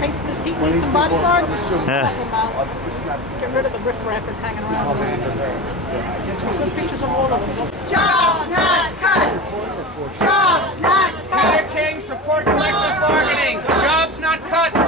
Does Pete need some bodyguards? Get rid of the riffraff that's hanging around. Some good pictures of all of them. Jobs, not cuts! Jobs, not cuts! Mayor King, support collective bargaining. Jobs, not cuts.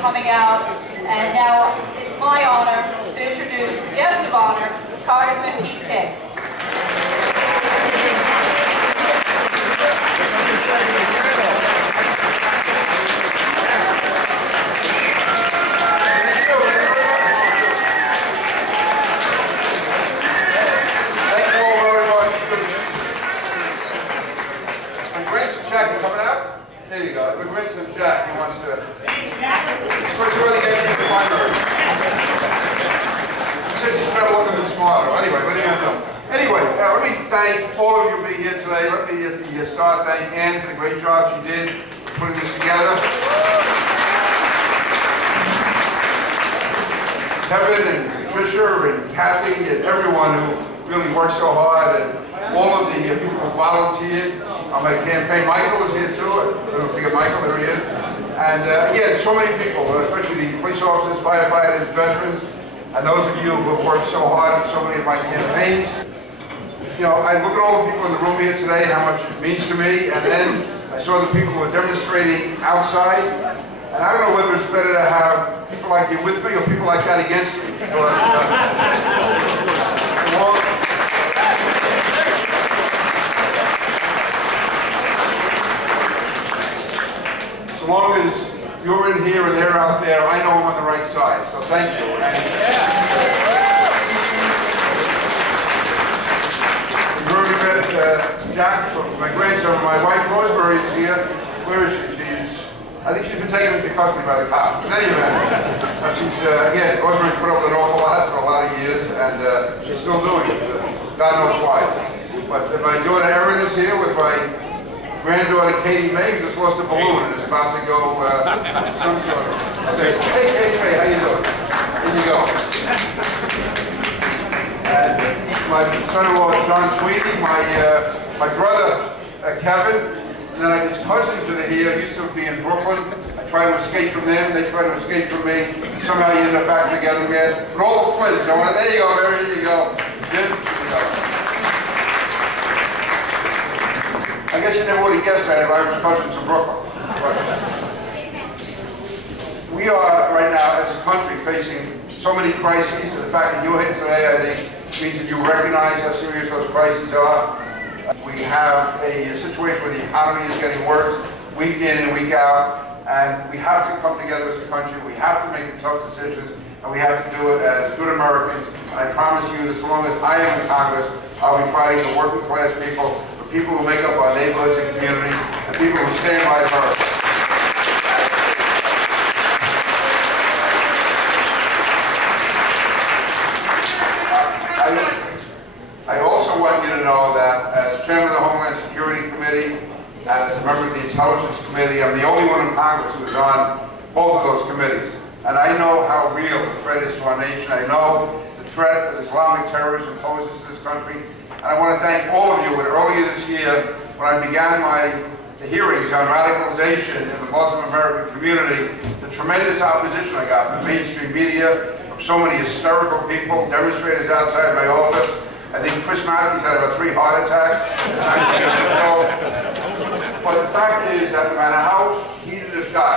Coming out, and now it's my honor to introduce the guest of honor, Congressman Pete King. Thank you all very much. My grandson Jack, you coming out? There you go. My grandson Jack, he wants to. First of all, he gave me the primary. He says he's better looking than smarter. Anyway, what are you going to do? Anyway, let me thank all of you for being here today. Let me at the start thank Ann for the great job she did putting this together. Kevin and Tricia and Kathy and everyone who really worked so hard, and all of the people who volunteered on my campaign. Michael is here too. I don't forget Michael, there he is. And again, so many people, especially the police officers, firefighters, veterans, and those of you who have worked so hard on so many of my campaigns. You know, I look at all the people in the room here today and how much it means to me, and then I saw the people who are demonstrating outside, and I don't know whether it's better to have people like you with me or people like that against me. Because, as long as you're in here and they're out there, I know I'm on the right side. So thank you. You've already met Jack, my grandson. My wife Rosemary is here. Where is she? I think she's been taken into custody by the cops. But in any event, she's again, Rosemary's put up with an awful lot for a lot of years, and she's still doing it. God knows why. But my daughter Erin is here with my granddaughter Katie May, who just lost a balloon and is about to go some sort of stage. Hey, how you doing? Here you go. And my son-in-law John Sweeney, my brother Kevin, and then his cousins that are here used to be in Brooklyn. I tried to escape from them, they tried to escape from me. Somehow you end up back together again. But all the Flints, there you go, Mary, here you go. Jim, here you go. I guess you never would have guessed that if I was cousins from Brooklyn. But we are right now, as a country, facing so many crises, and the fact that you're here today, I think, means that you recognize how serious those crises are. We have a situation where the economy is getting worse, week in and week out, and we have to come together as a country. We have to make the tough decisions, and we have to do it as good Americans. And I promise you that so long as I am in Congress, I'll be fighting for working class people, people who make up our neighborhoods and communities, and people who stand by America. I also want you to know that as chairman of the Homeland Security Committee and as a member of the Intelligence Committee, I'm the only one in Congress who is on both of those committees. And I know how real the threat is to our nation. I know the threat that Islamic terrorism poses to this country. And I want to thank all of you. Earlier this year, when I began the hearings on radicalization in the Muslim American community, the tremendous opposition I got from mainstream media, from so many hysterical people, demonstrators outside my office. I think Chris Matthews had about 3 heart attacks at the time of the show. But the fact is that no matter how heated it got,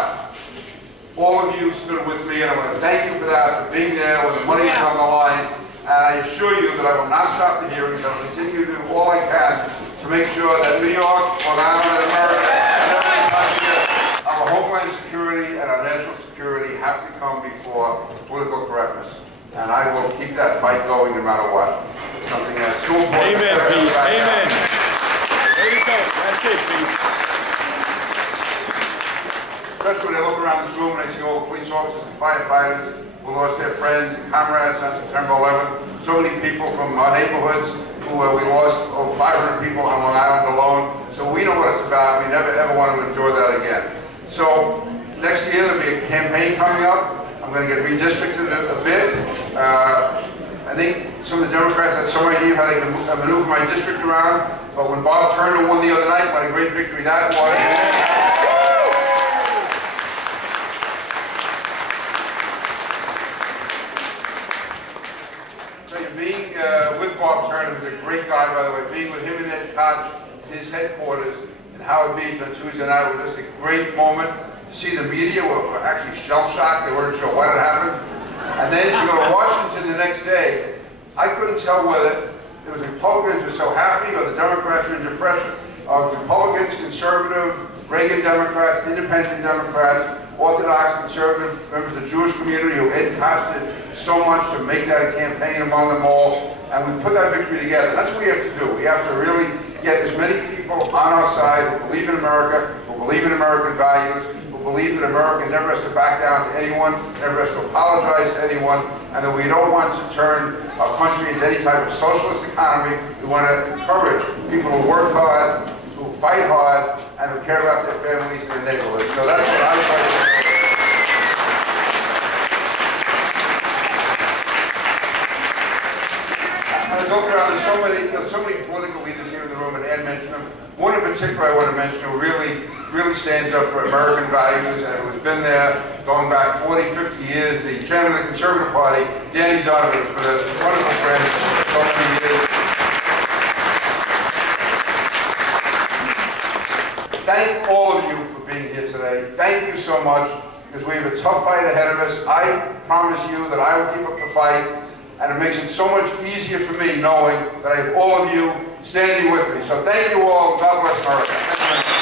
stood with me, and I want to thank you for that, for being there when the money was on the line. And I assure you that I will not stop the hearings. I will continue to do all I can to make sure that New York, Long Island, and America, and everything out here, our homeland security and our national security have to come before political correctness. And I will keep that fight going no matter what. It's something that's so important. Amen, Pete. Amen. There you go. That's it, Pete. Especially when I look around this room and I see all the police officers and firefighters who lost their friends and comrades on September 11th. So many people from our neighborhoods who we lost over 500 people on Long Island alone. So we know what it's about. We never ever want to endure that again. So next year there'll be a campaign coming up. I'm going to get redistricted a bit. I think some of the Democrats had some idea how they can maneuver my district around, but when Bob Turner won the other night, what a great victory that was. So being with Bob Turner, who's a great guy, by the way, being with him in Ed Koch, his headquarters in Howard Beach on Tuesday night was just a great moment. To see the media were actually shell-shocked. They weren't sure what had happened. And then to go to Washington the next day, I couldn't tell whether it was Republicans who were so happy or the Democrats were in depression. Republicans, conservative, Reagan Democrats, independent Democrats, Orthodox, conservative members of the Jewish community who Ed Koch did so much to make that a campaign among them all. And we put that victory together. That's what we have to do. We have to really get as many people on our side who believe in America, who believe in American values, believe that America never has to back down to anyone, never has to apologize to anyone, and that we don't want to turn our country into any type of socialist economy. We want to encourage people who work hard, who fight hard, and who care about their families and their neighborhoods. So that's what I try to do. I was looking around, there's so many political leaders here in the room, and Ann mentioned them. One in particular I want to mention who really stands up for American values and who has been there going back 40, 50 years, the chairman of the Conservative Party, Danny Donovan, who's been a wonderful friend for so many years. Thank all of you for being here today. Thank you so much, because we have a tough fight ahead of us. I promise you that I will keep up the fight, and it makes it so much easier for me knowing that I have all of you standing with me. So thank you all. God bless America.